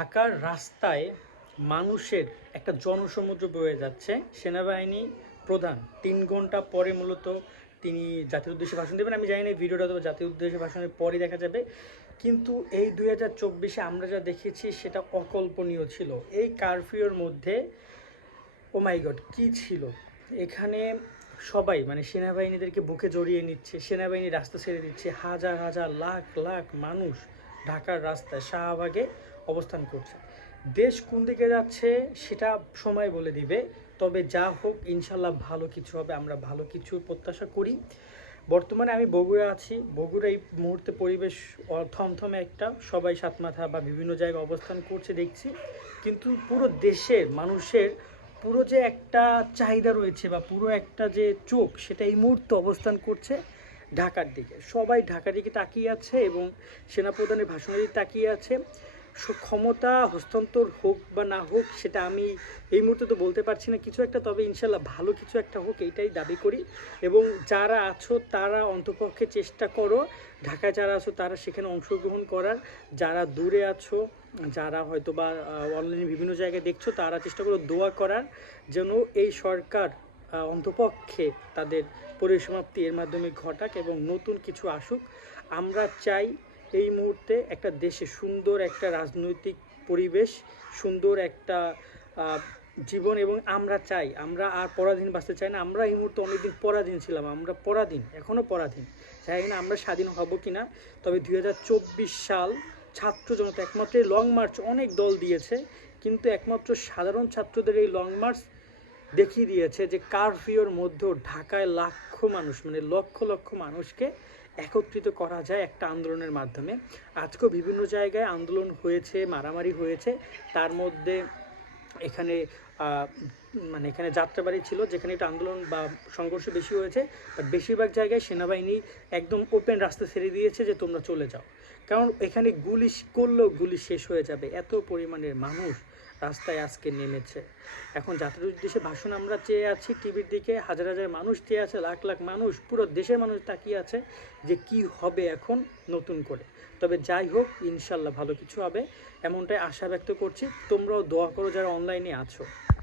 ঢাকার রাস্তায় মানুষের একটা জনসমুদ্র বয়ে যাচ্ছে। সেনাবাহিনী প্রধান, তিন ঘণ্টা পরে মূলত তিনি জাতির উদ্দেশ্যে ভাষণ দেবেন। আমি জানি না ভিডিওটা তো জাতির উদ্দেশ্যে ভাষণের পরই দেখা যাবে। কিন্তু এই দুই হাজার চব্বিশে আমরা যা দেখেছি সেটা অকল্পনীয় ছিল। এই কারফিউর মধ্যে, ও মাই গড, কি ছিল? এখানে সবাই মানে সেনাবাহিনীদেরকে বুকে জড়িয়ে নিচ্ছে, সেনাবাহিনী রাস্তা ছেড়ে দিচ্ছে, হাজার হাজার, লাখ লাখ মানুষ ঢাকার রাস্তায় শাহবাগে অবস্থান করছে। দেশ কোন দিকে যাচ্ছে সেটা সময় বলে দিবে, তবে যা হোক ইনশাল্লাহ ভালো কিছু হবে, আমরা ভালো কিছু প্রত্যাশা করি। বর্তমানে আমি বগুড়া আছি, বগুড়া এই মুহূর্তে পরিবেশ থমথমে একটা, সবাই সাত মাথা বা বিভিন্ন জায়গায় অবস্থান করছে, দেখছি। কিন্তু পুরো দেশের, মানুষের পুরো যে একটা চাহিদা রয়েছে বা পুরো একটা যে চোখ, সেটা এই মুহূর্তে অবস্থান করছে। ঢাকার দিকে। সবাই ঢাকার দিকে তাকিয়ে আছে এবং সেনাপ্রধানের ভাষণের দিকে তাকিয়ে আছে। ক্ষমতা হস্তান্তর হোক বা না হোক, সেটা আমি এই মুহূর্তে তো বলতে পারছি না কিছু একটা, তবে ইনশাল্লাহ ভালো কিছু একটা হোক, এইটাই দাবি করি। এবং যারা আছো, তারা অন্তপক্ষে চেষ্টা করো, ঢাকায় যারা আছো, তারা সেখানে অংশগ্রহণ করার। যারা দূরে আছো, যারা হয়তো বা অনলাইনে বিভিন্ন জায়গায় দেখছ, তারা চেষ্টা করো দোয়া করার যেন এই সরকার অন্তপক্ষে তাদের পরিসমাপ্তি এর মাধ্যমে ঘটাক এবং নতুন কিছু আসুক। আমরা চাই এই মুহূর্তে একটা দেশে সুন্দর একটা রাজনৈতিক পরিবেশ, সুন্দর একটা জীবন এবং আমরা চাই, আমরা আর পরাধীন বাঁচতে চাই না। আমরা এই মুহূর্তে অনেকদিন পরাধীন ছিলাম, আমরা পরাধীন এখনও পরাধীন। চাই না আমরা স্বাধীন হব কি না তবে দু হাজার চব্বিশ সাল ছাত্র জনতা একমাত্র লং মার্চ অনেক দল দিয়েছে, কিন্তু একমাত্র সাধারণ ছাত্রদের এই লং মার্চ দেখিয়ে দিয়েছে যে কারফিউর মধ্যেও ঢাকায় লাখ মানুষ মানে লক্ষ লক্ষ মানুষকে একত্রিত করা যায় একটা আন্দোলনের মাধ্যমে। আজকেও বিভিন্ন জায়গায় আন্দোলন হয়েছে, মারামারি হয়েছে। তার মধ্যে এখানে মানে এখানে যাত্রাবাড়ি ছিল, যেখানে একটা আন্দোলন বা সংঘর্ষ বেশি হয়েছে বাট বেশিরভাগ জায়গায় সেনাবাহিনী একদম ওপেন রাস্তা ছেড়ে দিয়েছে যে তোমরা চলে যাও। কারণ এখানে গুলি করলেও গুলি শেষ হয়ে যাবে। এত পরিমাণের মানুষ রাস্তায় আজকে নেমেছে। এখন জাতির উদ্দেশ্যে ভাষণ আমরা চেয়ে আছি, টিভির দিকে হাজার হাজার মানুষ চেয়ে আছে, লাখ লাখ মানুষ, পুরো দেশের মানুষ তাকিয়ে আছে যে কি হবে এখন নতুন করে। তবে যাই হোক, ইনশাল্লাহ ভালো কিছু হবে। এমনটাই আশা ব্যক্ত করছি। তোমরাও দোয়া করো যারা অনলাইনে আছো।